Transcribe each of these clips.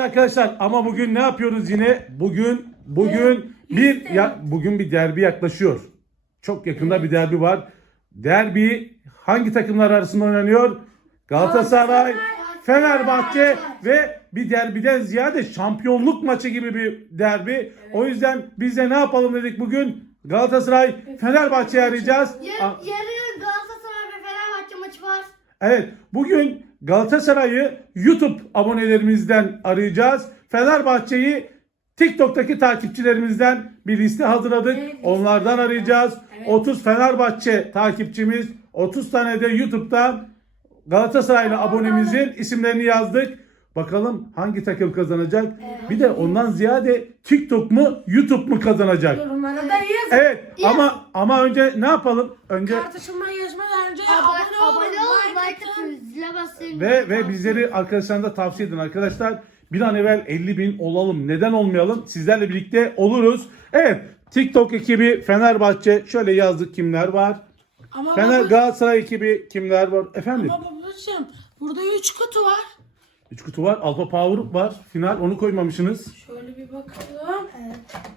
arkadaşlar ama bugün ne yapıyoruz yine? Bugün bugün bir ya bugün bir derbi yaklaşıyor. Çok yakında bir derbi var. Derbi hangi takımlar arasında oynanıyor? Galatasaray, Fenerbahçe ve bir derbiden ziyade şampiyonluk maçı gibi bir derbi. O yüzden biz de ne yapalım dedik bugün? Galatasaray, Fenerbahçe'yi arayacağız. Yarın Galatasaray ve Fenerbahçe maçı var. Evet, bugün Galatasaray'ı YouTube abonelerimizden arayacağız. Fenerbahçe'yi TikTok'taki takipçilerimizden bir liste hazırladık. Evet. Onlardan arayacağız. Evet. 30 Fenerbahçe takipçimiz, 30 tane de YouTube'dan Galatasaraylı abonemizin isimlerini yazdık. Bakalım hangi takım kazanacak? Bir de ondan ziyade TikTok mu, YouTube mu kazanacak? Yorumlara da yazın. Evet, ama ama önce ne yapalım? Önce Tartışılma yazmadan önce Abone, abone olun. abone olun, like atın. atın, zile basın. Ve ve bizleri arkadaşlarına da tavsiye edin arkadaşlar. Bir an evvel 50 bin olalım. Neden olmayalım? Sizlerle birlikte oluruz. Evet. TikTok ekibi Fenerbahçe. Şöyle yazdık kimler var. Ama Fener baba- Galatasaray ekibi kimler var? Efendim. Ama babacığım burada 3 kutu var. 3 kutu var. Alfa Power var. Final onu koymamışsınız. Şöyle bir bakalım.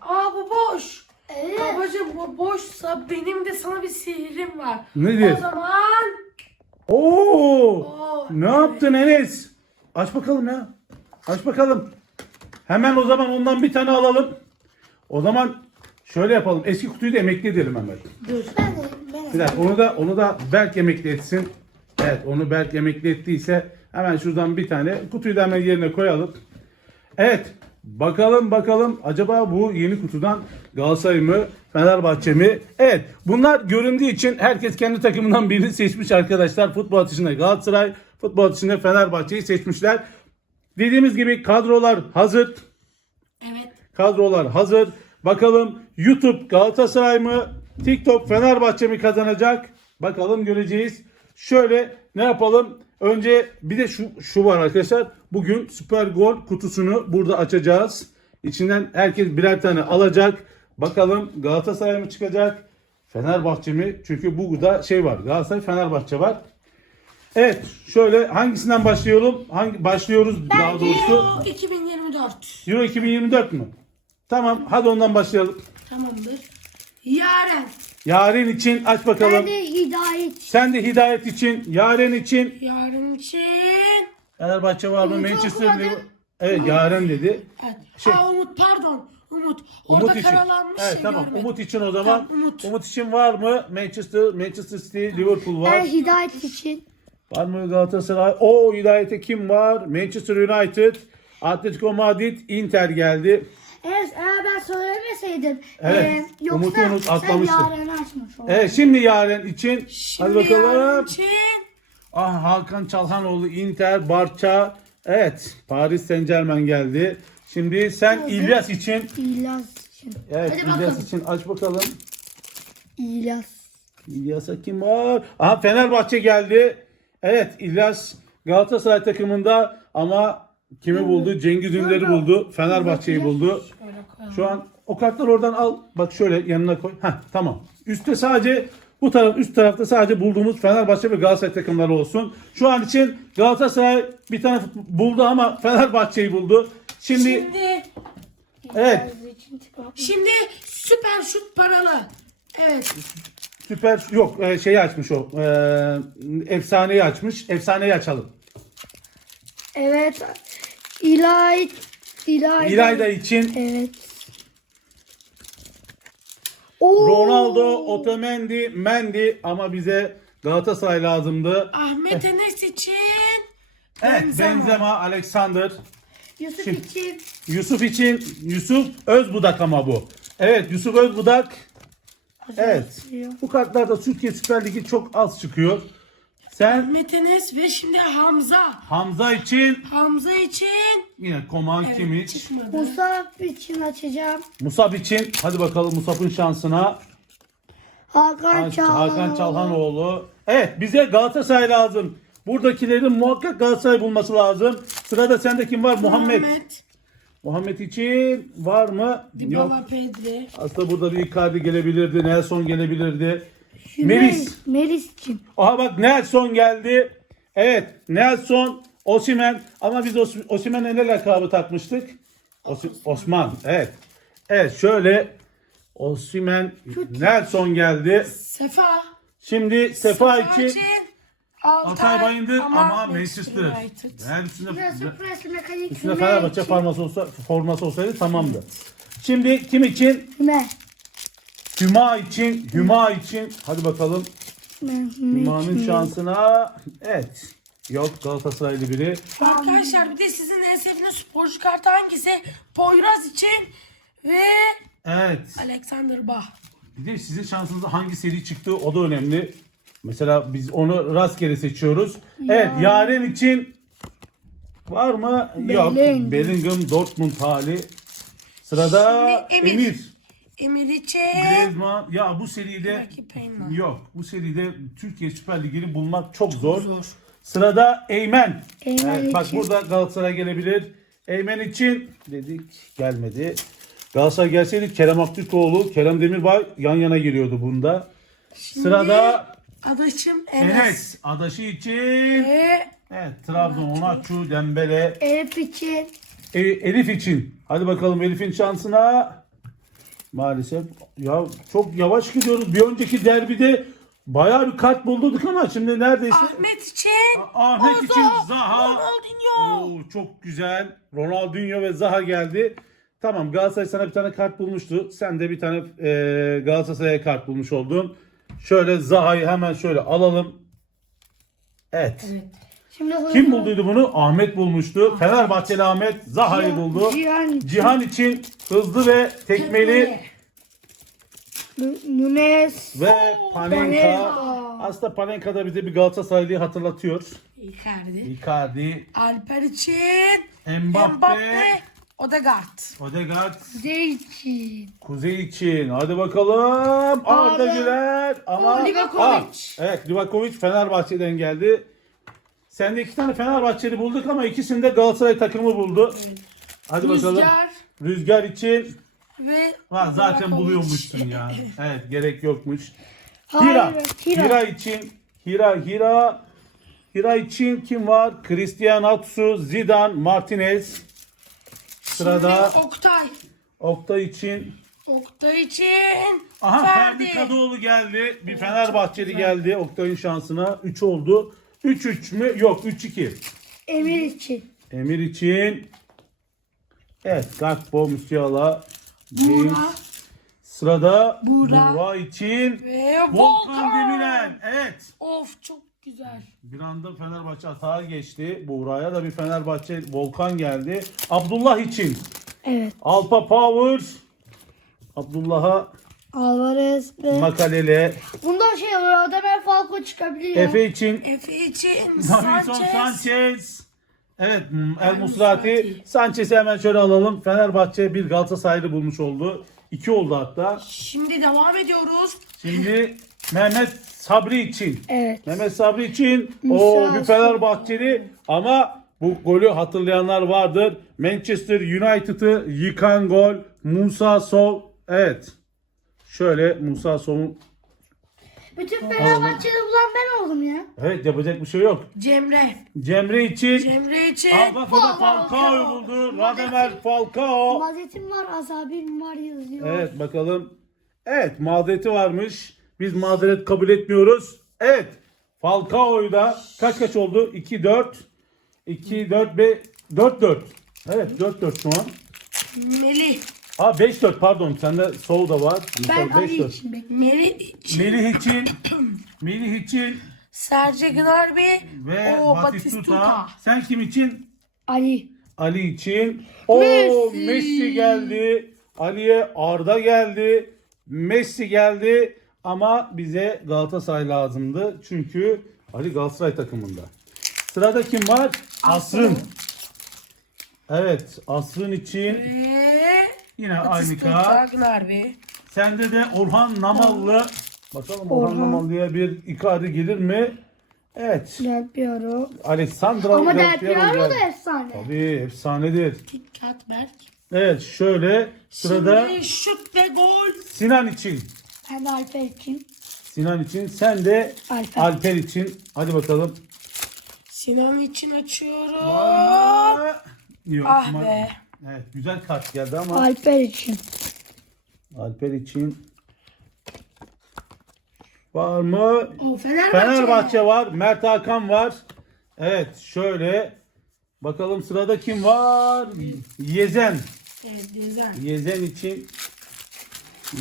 Aa bu boş. Evet. Babacığım bu boşsa benim de sana bir sihrim var. Nedir? O zaman Oo! Oo, Ne yaptın Enes? Aç bakalım ya. Aç bakalım. Hemen o zaman ondan bir tane alalım. O zaman şöyle yapalım. Eski kutuyu da emekli edelim hemen. dur. Ben de, ben Bir de. dakika onu da onu da Berk emekli etsin. Evet onu Berk emekli ettiyse hemen şuradan bir tane kutuyu da hemen yerine koyalım. Evet bakalım bakalım acaba bu yeni kutudan Galatasaray mı Fenerbahçe mi? Evet bunlar göründüğü için herkes kendi takımından birini seçmiş arkadaşlar. Futbol atışında Galatasaray, futbol atışında Fenerbahçe'yi seçmişler. Dediğimiz gibi kadrolar hazır. Evet. Kadrolar hazır. Bakalım YouTube Galatasaray mı? TikTok Fenerbahçe mi kazanacak? Bakalım göreceğiz. Şöyle ne yapalım? Önce bir de şu, şu var arkadaşlar. Bugün Süper Gol kutusunu burada açacağız. İçinden herkes birer tane alacak. Bakalım Galatasaray mı çıkacak? Fenerbahçe mi? Çünkü bu da şey var. Galatasaray Fenerbahçe var. Evet, şöyle hangisinden başlayalım? Hangi başlıyoruz daha doğrusu? Euro 2024. Euro 2024 mü? Tamam hadi ondan başlayalım. Tamamdır. Yaren. Yaren için aç bakalım. Ben de hidayet. Sen de hidayet için, Yaren için. Yaren için. Fenerbahçe var mı? Umut'u Manchester okumadım. Liverpool. Evet Yaren dedi. Evet. Şey- Aa Umut pardon. Umut. Orada Umut için. karalanmış Evet ya, tamam. görmedim. Umut için o zaman. Tamam, Umut. Umut için var mı? Manchester, Manchester City, Liverpool var. Ben hidayet için. Var mı Galatasaray? O hidayete kim var? Manchester United, Atletico Madrid, Inter geldi. Evet eğer ben söylemeseydim. Evet, eee, yoksa Umut'u unut, sen atlamıştın. yarın açmış olurdun. Evet şimdi Yaren için. Şimdi hadi bakalım. Yaren için. Ah Hakan Çalhanoğlu Inter, Barça. Evet Paris Saint Germain geldi. Şimdi sen. İlyas için. İlyas için. Evet Hadi İlyas bakalım. için aç bakalım. İlyas. İlyas'a kim var? Aha Fenerbahçe geldi. Evet İlyas Galatasaray takımında ama kimi buldu? Cengiz Ünder'i buldu. Fenerbahçe'yi buldu. Şu an o kartları oradan al. Bak şöyle yanına koy. Heh, tamam. Üstte sadece bu taraf üst tarafta sadece bulduğumuz Fenerbahçe ve Galatasaray takımları olsun. Şu an için Galatasaray bir tane buldu ama Fenerbahçe'yi buldu. Şimdi, Şimdi evet şimdi süper şut paralı. Evet. süper yok e, şeyi açmış o. E, efsaneyi açmış. Efsaneyi açalım. Evet. İlay. İlay. İlayda için Evet. Oo. Ronaldo, Otamendi, Mendy ama bize Galatasaray lazımdı. Ahmet Enes için. Evet Benzema. Benzema, Alexander. Yusuf Şimdi- için. Yusuf için Yusuf Özbudak ama bu. Evet Yusuf Özbudak. Evet. Bu kartlarda Türkiye Süper Ligi çok az çıkıyor. Sen Ahmet Enes ve şimdi Hamza. Hamza için Hamza için. yine Koman Evet, Kimiç. çıkmadı. Musab için açacağım. Musab için hadi bakalım Musab'ın şansına. Hakan Çalhanoğlu. Hakan Çalhanoğlu. Evet bize Galatasaray lazım. Buradakilerin muhakkak Galatasaray bulması lazım. Sırada sende kim var? Muhammed. Muhammed. Muhammed için var mı? Yok. Dybala Pedri. Aslında burada bir Icardi gelebilirdi. Nelson gelebilirdi. Melis. Melis için. Aha bak Nelson geldi. Evet Nelson Osimen ama biz Os- Osimen'e ne lakabı takmıştık? Osi- Osman. Evet. Evet şöyle Osimen Nelson geldi. Sefa. Şimdi Sefa için Altay, Bayındır ama, ama Manchester. United. Yani üstünde, üstünde Fenerbahçe forması, olsa, forması olsaydı tamamdı. Şimdi kim için? Füme. Hüma için. Hüma için. Hadi bakalım. Hüma'nın şansına. Evet. Yok Galatasaraylı biri. Arkadaşlar bir de sizin en sevdiğiniz sporcu kartı hangisi? Poyraz için ve Evet. Alexander Bah. Bir de sizin şansınızda hangi seri çıktı o da önemli. Mesela biz onu rastgele seçiyoruz. Evet Yaren için var mı? Yok. Bellingham. Bellingham Dortmund hali. Sırada Şimdi Emir. Emir. Emir için Griezmann. Ya bu seride Payne. yok. Bu seride Türkiye Süper Ligi'ni bulmak çok zor. Sırada Eymen. Eymen evet, bak için. burada Galatasaray gelebilir. Eymen için dedik gelmedi. Galatasaray gelseydi Kerem Aktürkoğlu, Kerem Demirbay yan yana geliyordu bunda. Sırada Adaşım Enes. Enes adaşı için. Ve Evet Trabzon, Onatçu, Dembele, Elif için. E, Elif için. Hadi bakalım Elif'in şansına. Maalesef ya çok yavaş gidiyoruz. Bir önceki derbide bayağı bir kart bulduk ama şimdi neredeyse Ahmet için A- Ahmet Ozo, için Zaha. Ronaldinho. Oo, çok güzel. Ronaldinho ve Zaha geldi. Tamam Galatasaray sana bir tane kart bulmuştu. Sen de bir tane e, Galatasaray'a kart bulmuş oldun. Şöyle Zaha'yı hemen şöyle alalım. Evet. Şimdi Kim bulduydu bunu? Ahmet bulmuştu. Fenerbahçeli Ahmet Zaha'yı buldu. Cihan için. Cihan için hızlı ve tekmeli Nu- Nunes. ve Panenka. Panenka. Aslında Panenka da bize bir Galatasaraylı'yı hatırlatıyor. Icardi. Icardi, Alper için Mbappe, Mbappe. Odegaard. Odegaard, Kuzey için. Kuzey için. Hadi bakalım. Arda Arda. Güler ama Livakovic. Aa, evet Livakovic Fenerbahçe'den geldi. Sen de iki tane Fenerbahçeli bulduk ama ikisini de Galatasaray takımı buldu. Hadi bakalım. Rüzgar Rüzgar için ve Ha, zaten buluyormuşsun ya. Evet gerek yokmuş. Hayır, Hira. Hira. Hira için Hira Hira Hira için kim var? Cristiano Atsu, Zidane, Martinez. Sırada Şimdi Oktay. Oktay için Oktay için Aha. Ferdi Kadıoğlu geldi. Bir Fenerbahçeli geldi Oktay'ın şansına. 3 oldu. 3-3 mü? Yok 3-2. Emir için. Emir için Evet Gakpo, Musiala, James. Sırada Buğra. Buğra için ve Volkan Volkan. Demirel. Evet. Of çok güzel. Bir anda Fenerbahçe atağa geçti. Buğra'ya da bir Fenerbahçe Volkan geldi. Abdullah için. Evet. Alpa Power. Abdullah'a Alvarez ve... Makalele. Bunda şey olur. Ademel Falco çıkabilir ya. Efe için Efe için Davinson Sanchez. Sanchez. Evet El Musrati. Sanchez'i hemen şöyle alalım. Fenerbahçe bir Galatasaraylı bulmuş oldu. İki oldu hatta. Şimdi devam ediyoruz. Şimdi Mehmet Sabri için. Evet. Mehmet Sabri için Musa o bir Fenerbahçeli ama bu golü hatırlayanlar vardır. Manchester United'ı yıkan gol Musa Sov. Evet. Şöyle Musa Sov'un Bütün Fenerbahçe'de bulan ben oldum ya. Evet yapacak bir şey yok. Cemre. Cemre için Cemre için Aa, bak burada Falcao'yu buldu. Radamel Falcao. Mazetim var, azabim var yazıyor. Evet bakalım. Evet mazereti varmış. Biz mazeret kabul etmiyoruz. Evet. Falcao'yu da kaç kaç oldu? 2-4. 2-4 ve 4-4. Evet 4-4 şu an. Melih. Aa 5-4 pardon. Sende Sol da var. Ben Mustafa, Ali 5-4. için bekliyorum. Melih için. Melih için Melih için Serge Gnabry ve o Batistuta. Batistuta. Sen kim için? Ali. Ali için. O Messi. Messi geldi. Ali'ye Arda geldi. Messi geldi. Ama bize Galatasaray lazımdı. Çünkü Ali Galatasaray takımında. Sırada kim var? Asrın. Evet. Asrın için Ve yine aynı Batistuta kart. Gnabry. Sende de Orhan Namallı. Bakalım Orhan, Orhan. Namallı'ya bir Icardi gelir mi? Evet. Del Piero. Alessandro Ama Del Piero da efsane. Tabii efsanedir. Dikkat Berk. Evet şöyle sırada Şimdi şut ve gol. Sinan için. Ben de Alper için. Sinan için. Sen de Alper. Alper için. Hadi bakalım. Sinan için açıyorum. Mı? Yok. Ah ma- be. Evet güzel kart geldi ama Alper için. Alper için var mı? O Fenerbahçe. Fenerbahçe var. Mert Hakan var. Evet şöyle bakalım sırada kim var? Yezen. Evet güzel. Yezen için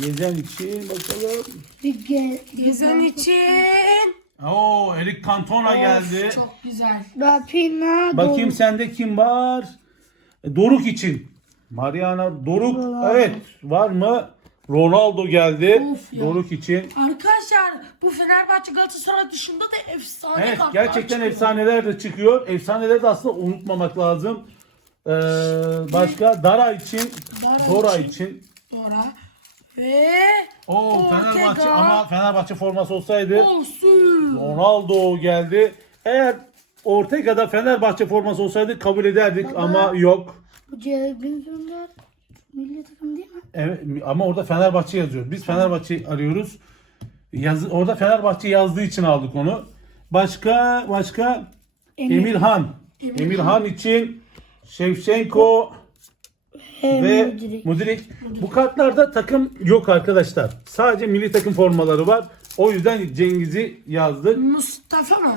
Yezen için bakalım. Gezen için. Oo Erik Cantona geldi. Çok güzel. Rapina. Bakayım sende kim var? E, Doruk için. Mariana Doruk. Ronaldo. Evet. Var mı? Ronaldo geldi. Of ya. Doruk için. Arkadaşlar bu Fenerbahçe Galatasaray dışında da efsane Evet kartlar gerçekten çıkıyor. efsaneler de çıkıyor. Efsaneleri de aslında unutmamak lazım. Ee, başka Dara için, Dara Dora için. için. Dora. Ve Oo Ortega. Fenerbahçe ama Fenerbahçe forması olsaydı olsun. Ronaldo geldi. Eğer Ortega'da Fenerbahçe forması olsaydı kabul ederdik ama yok. Bu Zünder milli takım değil mi? Evet, ama orada Fenerbahçe yazıyor. Biz Fenerbahçe arıyoruz. Yaz, orada Fenerbahçe yazdığı için aldık onu. Başka başka Emir. Emirhan. Emirhan için Şevçenko ve Müdrik. Mudrik. Bu kartlarda takım yok arkadaşlar. Sadece milli takım formaları var. O yüzden Cengiz'i yazdık. Mustafa mı?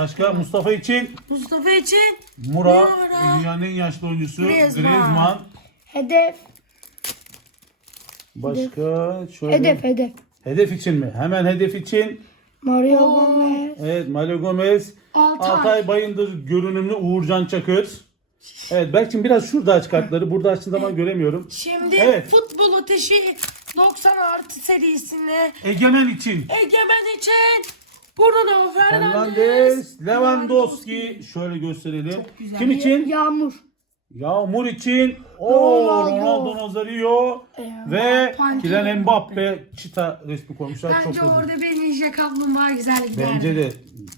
Başka Mustafa için Mustafa için Mura, Mura. dünyanın en yaşlı oyuncusu Griezmann. Griezmann. Hedef. Başka şöyle. Hedef hedef. Hedef için mi? Hemen hedef için. Mario Oo. Gomez. Evet Mario Gomez. Altay. Altay Bayındır görünümlü Uğurcan Çakır. Evet belki biraz şurada aç kartları. Burada açtığım zaman göremiyorum. Şimdi Evet. futbol ateşi 90 artı serisini Egemen için. Egemen için Bruno Fernandes. Fernandes, Lewandowski. Şöyle gösterelim. Çok güzel. Kim için? Yağmur. Yağmur için. O Ronaldo. Ronaldo Nazario ve Mbappe. Kylian Mbappe çita resmi koymuşlar. Çok Bence güzel. orada bir ninja kaplumbağa güzel gider. Bence de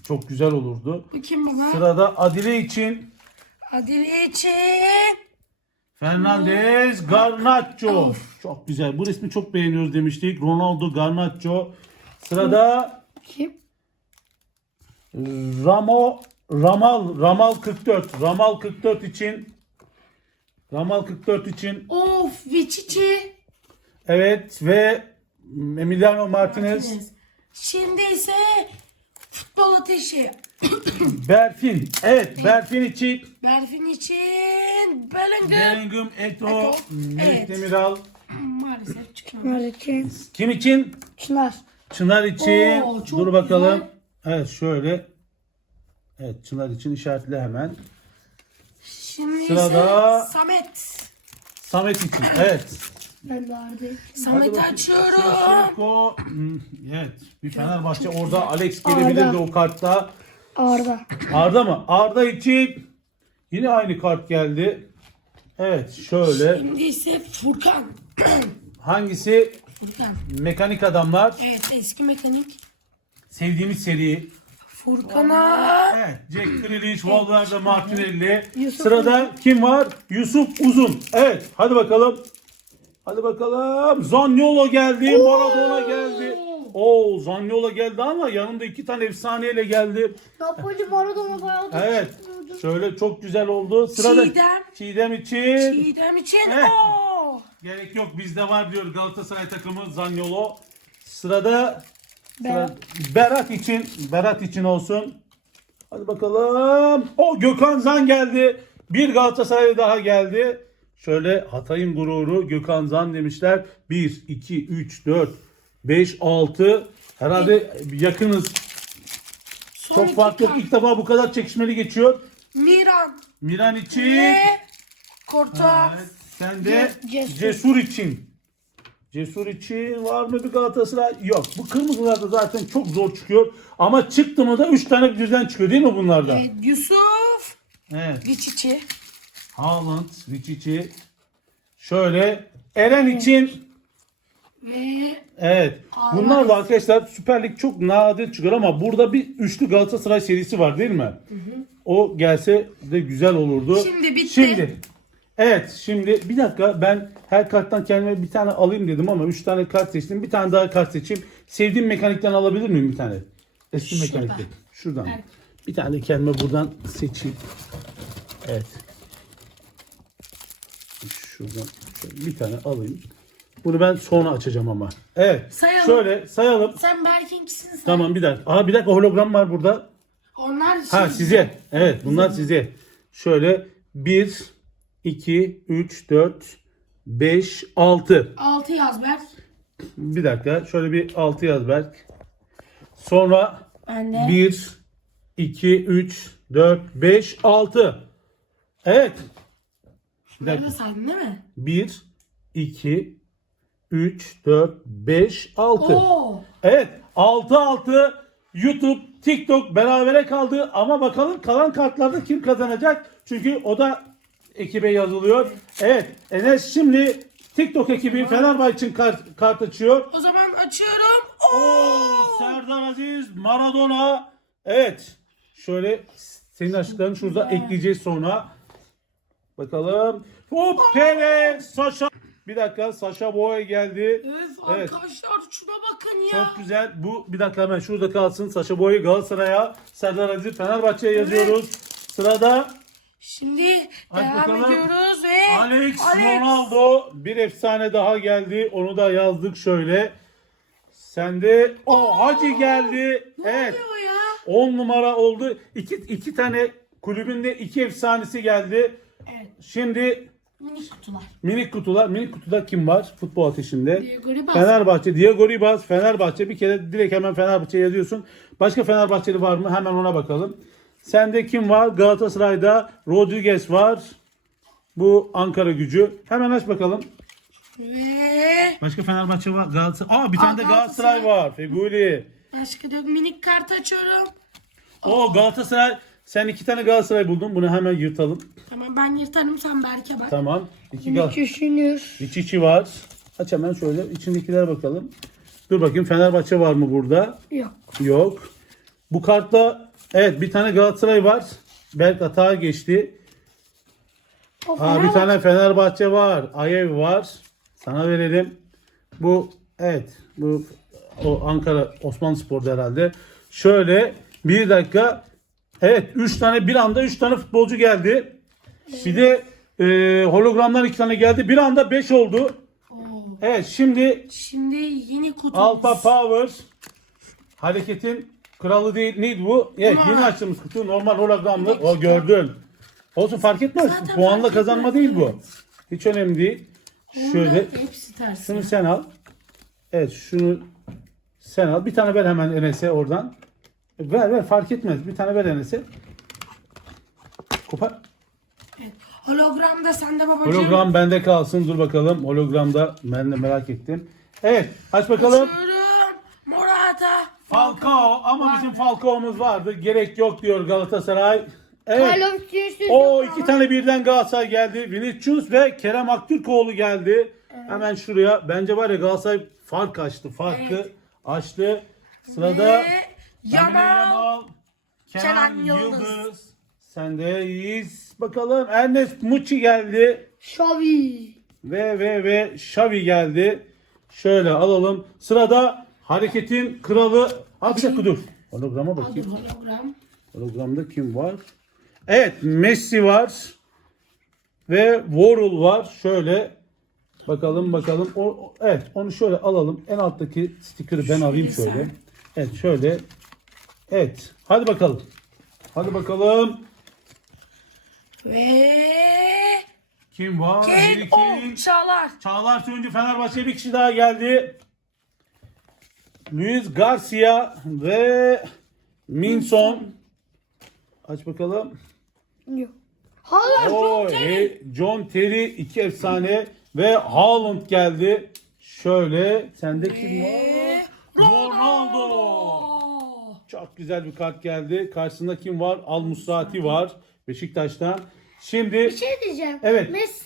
çok güzel olurdu. Bu kim baba? Sırada Adile için Adile için. Fernandez, Garnacho. Çok güzel. Bu resmi çok beğeniyoruz demiştik. Ronaldo, Garnacho. Sırada Kim? Ramo, Ramal, Ramal 44. Ramal 44 için Ramal 44 için Of Vichichi. evet ve Emiliano Martinez, Şimdi ise futbol ateşi. Berfin. Evet, Berfin için Berfin için Bellingham. Bellingham, Eto, Melih evet. Demiral. Maalesef çıkmadı. İçin. Kim için? Çınar. Çınar için. Oo, çok Dur bakalım. güzel. Evet şöyle. Evet Çınar için işaretle hemen. Şimdi Sırada- ise Samet. Samet için. Evet. Ben de. Samet'i açıyorum. Hmm, Evet. Bir Fenerbahçe orada Alex gelebilirdi Arda. o kartta. Arda. Arda mı? Arda için yine aynı kart geldi. Evet şöyle. Şimdi ise Furkan. Hangisi? Furkan. Mekanik adamlar. Evet eski mekanik. Sevdiğimiz seri. Furkan'a. Evet. Jack Grealish, Valverde, Martinelli. Yusuf Sırada kim var? Yusuf Uzun. Evet. Hadi bakalım. Hadi bakalım. Zaniolo geldi. Maradona geldi. Oo Zaniolo geldi ama yanında iki tane efsaneyle geldi. Napoli Maradona bayağı da Evet. çıkıyordu. Şöyle çok güzel oldu. Sırada Çiğdem. Çiğdem için. Çiğdem için. Evet. Oo. Gerek yok bizde var diyor Galatasaray takımı Zaniolo. Sırada Berat. İçin Berat için olsun. Hadi bakalım. O Gökhan Zan geldi. Bir Galatasaray daha geldi. Şöyle Hatay'ın gururu Gökhan Zan demişler. 1, 2, 3, 4, 5, 6. Herhalde yakınız. Son Çok iki fark yok. İlk defa bu kadar çekişmeli geçiyor. Miran. Miran için. Ve Korta. Evet, sen de Cesur. Cesur için. Cesur için var mı bir Galatasaray? Yok. Bu kırmızılarda zaten çok zor çıkıyor. Ama çıktı mı da 3 tane düzen çıkıyor değil mi bunlarda? Evet, Yusuf. Evet. Vichichi. Haaland, Vichichi. Şöyle Eren için Ve evet. Bunlar da arkadaşlar Süper Lig çok nadir çıkıyor ama burada bir üçlü Galatasaray serisi var değil mi? O gelse de güzel olurdu. Şimdi bitti. Şimdi Evet şimdi bir dakika ben her karttan kendime bir tane alayım dedim ama 3 tane kart seçtim. Bir tane daha kart seçeyim. Sevdiğim mekanikten alabilir miyim bir tane? Eski Şuradan. mekanikte. Şuradan. Evet. Bir tane kendime buradan seçeyim. Evet. Şuradan şöyle bir tane alayım. Bunu ben sonra açacağım ama. Evet. Sayalım. Şöyle sayalım. Sen Berk'inkisini say. Tamam bir dakika. Aa bir dakika hologram var burada. Onlar Ha size. Evet bunlar size. Şöyle 1, 2, 3, 4, 5, 6. Altı yaz Berk. Bir dakika. Şöyle bir 6 yaz Berk. Sonra Ben de. 1, 2, 3, 4, 5, 6. Evet. Bir dakika. saydın değil mi? 1, 2, 3, 4, 5, 6. Oo. Evet 6-6 YouTube, TikTok berabere kaldı ama bakalım kalan kartlarda kim kazanacak? Çünkü o da ekibe yazılıyor. Evet Enes şimdi TikTok ekibi Fenerbahçe için kart, kart açıyor. O zaman açıyorum. Oo. Serdar Aziz, Maradona. Evet. Şöyle senin açtıklarını şurada ekleyeceğiz sonra. Bakalım. Hop Pele, Saşa. Bir dakika Saşa Boy geldi. Öf Evet. arkadaşlar şuna bakın ya. Çok güzel. Bu bir dakika hemen şurada kalsın. Saşa Boy'u Galatasaray'a, Serdar Aziz Fenerbahçe'ye yazıyoruz. Sırada Şimdi Hadi devam bakalım. ediyoruz ve Alex, Ronaldo bir efsane daha geldi. Onu da yazdık şöyle. Sende o Hacı geldi. Evet. oluyor ya? 10 numara oldu. İki, iki tane kulübünde iki efsanesi geldi. Evet. Şimdi Minik kutular. minik kutular. Minik kutuda kim var? Futbol ateşinde. Diego Ribas. Fenerbahçe, Diego Ribas, Fenerbahçe. Bir kere direkt hemen Fenerbahçe yazıyorsun. Başka Fenerbahçeli var mı? Hemen ona bakalım. Sende kim var? Galatasaray'da Rodriguez var. Bu Ankara gücü. Hemen aç bakalım. Ve Başka Fenerbahçe var. Galatasaray. Aa bir tane de Aa, Galatasaray Galatasaray. var. Feguli. başka da yok. Minik kart açıyorum. O Galatasaray. Sen iki tane Galatasaray buldun. Bunu hemen yırtalım. Tamam ben yırtarım sen Berk'e bak. Tamam. İki Galatasaray. Düşünür. İç içi var. Aç hemen şöyle içindekilere bakalım. Dur bakayım Fenerbahçe var mı burada? Yok. Yok. Bu kartta evet bir tane Galatasaray var. Berk atağa geçti. O Aa, bir Fenerbahçe- tane Fenerbahçe var. Ayev var. Sana verelim. Bu evet bu o Ankara Osmanlı Spor'da herhalde. Şöyle bir dakika. Evet 3 tane bir anda 3 tane futbolcu geldi. Bir de e, hologramdan 2 tane geldi. Bir anda 5 oldu. Oo. Evet şimdi Şimdi yeni kutu. Alpa Power hareketin kralı değil. Neydi bu? Evet Ama- yeni açtığımız kutu normal hologramlı. O gördün. Olsun fark etmez. Zaten Puanla fark kazanma etmez, değil bu. Hiç önemli değil. Şöyle Onlar Hepsi ters. şunu sen al. Evet şunu sen al. Bir tane ver hemen Enes'e oradan. Ver ver fark etmez. Bir tane ver Enes'e. Kopar. Evet. Hologram da sende babacığım. Hologram bende kalsın. Dur bakalım. Hologramda ben de merak ettim. Evet aç bakalım. Açıyorum. Falcao ama bizim Falcao'muz vardı. Gerek yok diyor Galatasaray. Evet. Carlos Vinicius O yok iki ama. tane birden Galatasaray geldi. Vinicius ve Kerem Aktürkoğlu geldi. Hemen şuraya. Bence var ya Galatasaray fark açtı. Farkı açtı. Sırada Ve Lamine Yamal. Kenan, Kenan Yıldız. Yıldız. Sendeyiz. Bakalım Ernest Muçi geldi. Xavi. Ve ve ve Xavi geldi. Şöyle alalım. Sırada hareketin kralı. Ha bir dakika dur. Holograma bakayım. hologram. Hologramda kim var? Evet Messi var. Ve Warhol var. Şöyle bakalım bakalım. O, o- evet onu şöyle alalım. En alttaki sticker'ı ben alayım Şöyle şöyle. sen. Evet şöyle. Evet. Hadi bakalım. Hadi bakalım. Ve Kim var? İki. o Çağlar. Çağlar Söyüncü Fenerbahçe bir kişi daha geldi. Luis Garcia ve Minson. Aç bakalım. Yok. Hala Oo, he- John Terry iki efsane ve Haaland geldi. Şöyle sende kim var? Ronaldo. Oo. Çok güzel bir kart geldi. Karşısında kim var? Al Musrati var Beşiktaş'tan. Şimdi bir şey diyeceğim. Evet. Messi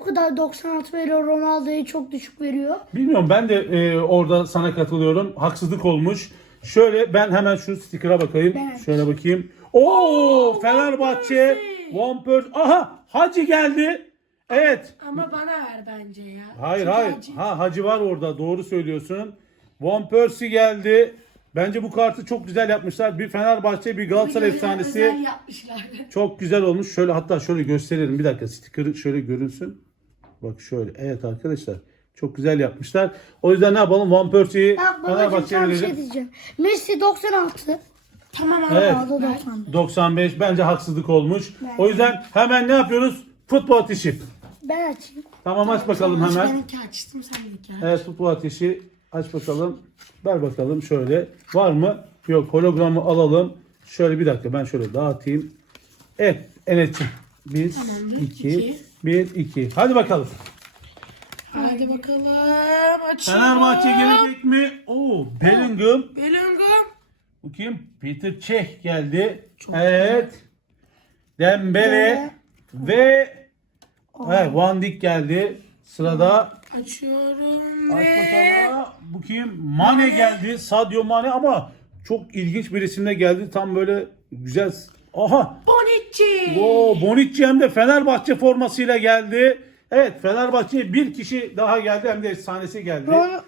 bu kadar 96 veriyor Ronaldo'ya çok düşük veriyor? Bilmiyorum ben de e, orada sana katılıyorum. Haksızlık olmuş. Şöyle ben hemen şu sticker'a bakayım. Ben- Şöyle bakayım. Oo Fenerbahçe. Van Persie. Aha Hacı geldi. Evet. Ama bana ver bence ya. Hayır Çünkü hayır. acı- Ha Hacı var orada. Doğru söylüyorsun. Van Persie geldi. Bence bu kartı çok güzel yapmışlar. Bir Fenerbahçe, bir Galatasaray efsanesi. Özel yapmışlar. Çok güzel olmuş. Şöyle hatta şöyle gösterelim. Bir dakika sticker'ı şöyle görünsün. Bak şöyle. Evet arkadaşlar. Çok güzel yapmışlar. O yüzden ne yapalım? Van Persie'yi Bak babacığım Fenerbahçe'ye sana bir şey verelim. diyeceğim. Messi 96. Tamam abi. Evet. Ronaldo 90. 95 bence haksızlık olmuş. O yüzden hemen ne yapıyoruz? Futbol ateşi. Ben açayım. Tamam aç bakalım hemen. Benimki açtım seninki. Evet futbol ateşi aç bakalım. Ver bakalım şöyle. Var mı? Yok hologramı alalım. Şöyle bir dakika ben şöyle dağıtayım. Evet Enes'ciğim. 1, Tamamdır, 2, iki. 1, 2. Hadi bakalım. Hadi bakalım. Açıyorum. Fenerbahçe gelecek mi? Oo Bellingham. Bellingham. Bu kim? Peter Cech geldi. evet. Dembele ve evet, Van Dijk geldi. Sırada Açıyorum Aç ve... bakalım. Bu kim? Mane geldi. Sadio Mane ama çok ilginç bir isimle geldi. Tam böyle güzel. Aha. Bonucci. Oo, Bonucci hem de Fenerbahçe formasıyla geldi. Evet Fenerbahçe'ye bir kişi daha geldi hem de efsanesi geldi. Ron-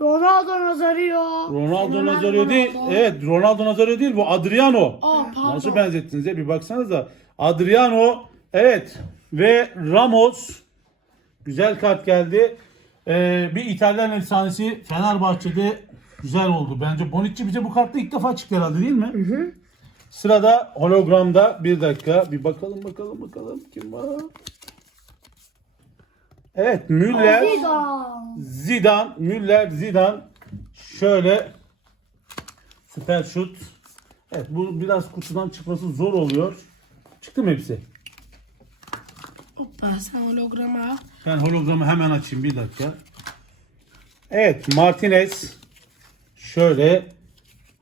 Ronaldo Nazario. Ronaldo Nazario değil. Evet Ronaldo Nazario değil bu Adriano. Aa pardon. Nasıl benzettiniz ya bir baksanıza. Adriano evet ve Ramos güzel kart geldi. Ee, bir İtalyan efsanesi Fenerbahçe'de güzel oldu. Bence Bonucci bize bu kartla ilk defa çıktı herhalde değil mi? Sırada hologramda bir dakika bir bakalım bakalım bakalım kim var? Evet Müller. Zidane. Zidane, Müller, Zidane şöyle süper şut. Evet bu biraz kutudan çıkması zor oluyor. Çıktı mı hepsi? Hoppa sen hologramı al. Ben hologramı hemen açayım bir dakika. Evet Martinez şöyle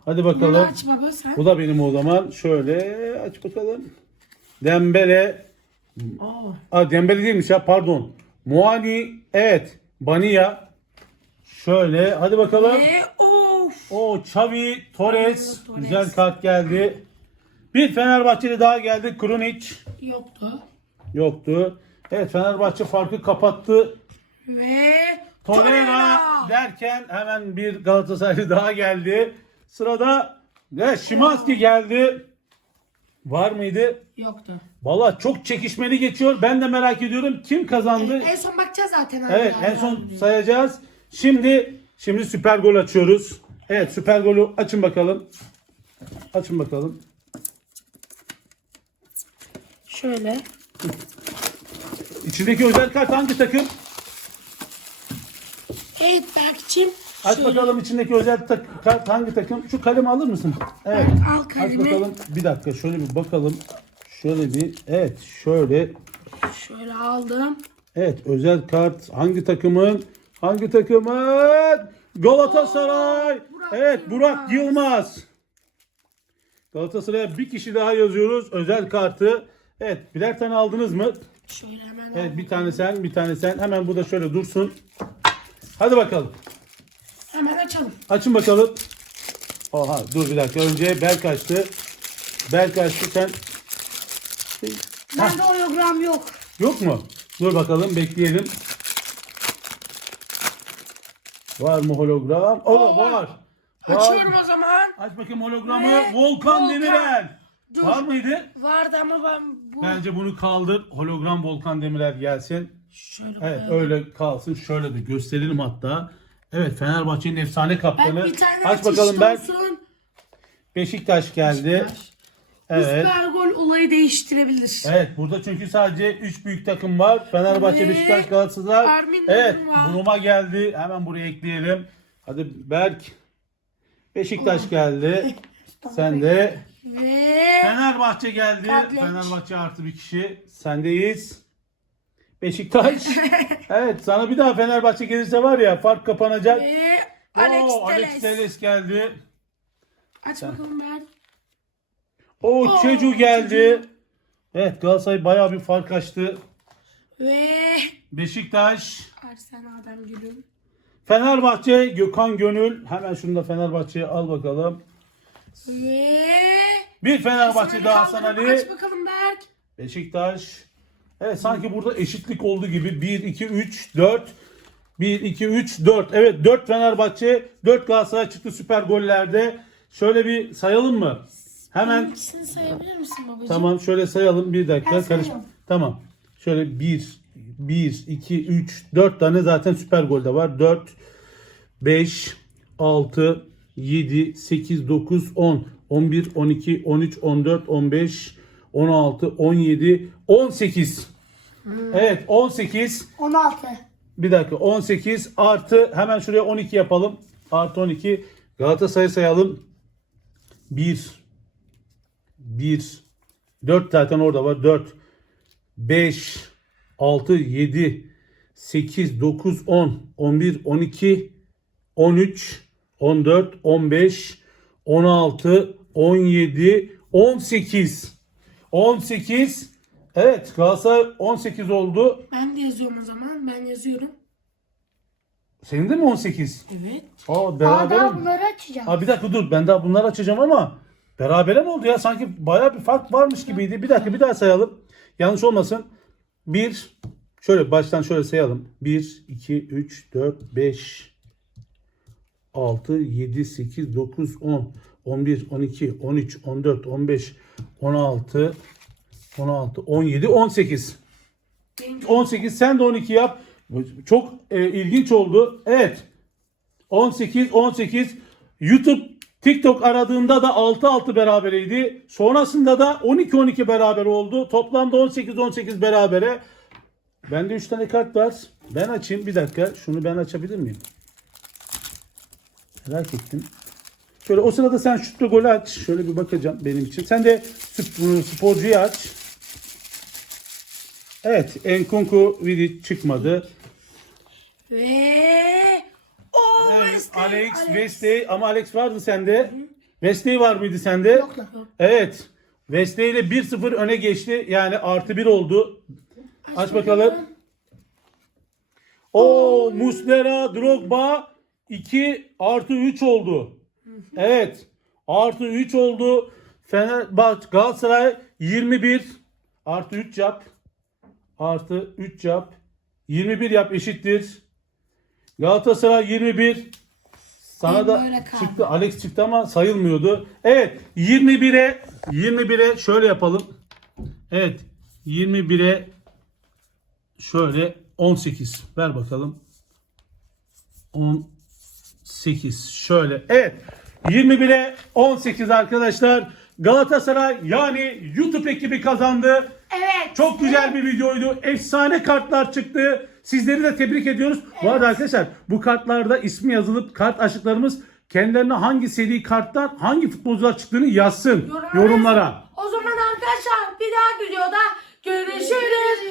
hadi Bunu bakalım. aç baba sen. Bu da benim o zaman. Şöyle aç bakalım. Dembele. Oo. Aa, Dembele değilmiş ya pardon. Muani evet. Bania. Şöyle hadi bakalım. Ve of. O Xavi Torres Torres. güzel kart geldi. Bir Fenerbahçeli daha geldi. Krunic Yoktu. yoktu. Evet Fenerbahçe farkı kapattı. Ve Torreira derken hemen bir Galatasaraylı daha geldi. Sırada ve Şimanski geldi. Var mıydı? Yoktu. Valla çok çekişmeli geçiyor. Ben de merak ediyorum kim kazandı. En son bakacağız zaten. abi. Evet en Nereden son sayacağız. Şimdi şimdi süper gol açıyoruz. Evet süper golü açın bakalım. Açın bakalım. Şöyle. İçindeki özel kart hangi takım? Evet Berk'cim. Aç Şöyle. bakalım içindeki özel tak- kart hangi takım? Şu kalemi alır mısın? Evet. Al Aç kalemi. bakalım. Bir dakika şöyle bir bakalım. Şöyle bir evet şöyle. Şöyle aldım. Evet özel kart hangi takımın? Hangi takımın? Galatasaray. Burak evet Burak Yılmaz. Yılmaz. Galatasaray'a bir kişi daha yazıyoruz. Özel kartı. Evet birer tane aldınız mı? Şöyle hemen Evet bir tane sen bir tane sen. Hemen bu da şöyle dursun. Hadi bakalım. Hemen açalım. Açın bakalım. Oha dur bir dakika. Önce Berk açtı. Berk açtı sen. Bende hologram yok. Yok mu? Dur bakalım bekleyelim. Var mı hologram? O da Oo, var. var. Açıyorum o zaman. Aç bakayım hologramı. Ve Volkan, Volkan. Demirel. Dur. Var mıydı? Vardı ama ben bu... Bence bunu kaldır. Hologram Volkan Demirel gelsin. Şöyle Evet koyalım. öyle kalsın. Şöyle de gösterelim hatta. Evet Fenerbahçe'nin efsane kaptanı. Ben bir tane Aç bakalım ben. Beşiktaş geldi. Evet. Süper gol olayı değiştirebilir. Evet burada çünkü sadece 3 büyük takım var. Fenerbahçe, Ve Beşiktaş, Galatasaray. Armin Evet. Bruma geldi. Hemen buraya ekleyelim. Hadi Berk. Beşiktaş geldi. Sen de. Ve Fenerbahçe geldi. Kadleç. Fenerbahçe artı bir kişi. Sendeyiz. Beşiktaş. evet sana bir daha Fenerbahçe gelirse var ya fark kapanacak. Oo, Alex Alex. Telles geldi. Aç bakalım ben. O Oo, Çecu geldi. Evet Galatasaray bayağı bir fark açtı. Ve Beşiktaş. Arsen Adem Gül'üm. Fenerbahçe Gökhan Gönül. Hemen şunu da Fenerbahçe'ye al bakalım. Ve Bir Fenerbahçe daha kaldırıp Ali. Aç bakalım Berk. Beşiktaş. Evet sanki burada eşitlik oldu gibi. 1, 2, 3, 4. 1, 2, 3, 4. Evet 4 Fenerbahçe, 4 Galatasaray çıktı süper gollerde. Şöyle bir sayalım mı? Hemen İkisini sayabilir misin babacığım? Tamam şöyle sayalım bir dakika. Ben Karış. sayıyorum. Tamam. Şöyle 1 1 2 3 4 tane zaten süper golde var. 4 5 6 7 8 9 10 11 12 13 14 15 16 17 18 Evet 18 16. bir dakika 18 artı hemen şuraya 12 yapalım. Artı 12 Galatasaray sayalım. 1 1 4 zaten orada var. 4 5 6 7 8 9 10 11 12 13 14 15 16 17 18 18 Evet Galatasaray 18 oldu. Ben de yazıyorum o zaman. Ben yazıyorum. Senin de mi 18? Evet. Aa Aa beraber daha mi? bunları açacağım. Aa bir dakika dur ben daha bunları açacağım ama berabere mi oldu ya? Sanki baya bir fark varmış gibiydi. Bir dakika bir daha sayalım. Yanlış olmasın. 1 şöyle baştan şöyle sayalım. 1 2 3 4 5 6 7 8 9 10 11 12 13 14 15 16 16 17 18 Benim 18 sen de 12 yap. Çok e, ilginç oldu. Evet. 18 18 YouTube TikTok aradığında da 6-6 berabereydi. Sonrasında da 12-12 beraber oldu. Toplamda 18-18 berabere. Bende 3 tane kart var. Ben açayım bir dakika. Şunu ben açabilir miyim? Merak ettim. Şöyle o sırada sen şutla golü aç. Şöyle bir bakacağım benim için. Sen de sp- sporcuyu aç. Evet, Enkunku Vidic çıkmadı. Ve o Evet, Wesley, Alex, Wesley ama Alex vardı sende. Wesley var mıydı sende? Yoktu. Evet. Wesley ile 1-0 öne geçti. Yani artı 1 oldu. Aç bakalım. O Muslera, Drogba 2 artı 3 oldu. Evet. Artı 3 oldu. Fenerbahçe Galatasaray 21 artı 3 yap. Artı 3 yap. 21 yap eşittir. Galatasaray 21. Sana da çıktı. Alex çıktı ama sayılmıyordu. Evet 21'e 21'e şöyle yapalım. Evet 21'e şöyle 18 ver bakalım. 18 şöyle. Evet 21'e 18 arkadaşlar. Galatasaray yani YouTube ekibi kazandı. Evet. Çok güzel bir videoydu. Efsane kartlar çıktı. Sizleri de tebrik ediyoruz. Bu arada arkadaşlar bu kartlarda ismi yazılıp kart aşıklarımız kendilerine hangi seri kartlar, hangi futbolcular çıktığını yazsın Yorumlara. O zaman arkadaşlar bir daha videoda görüşürüz.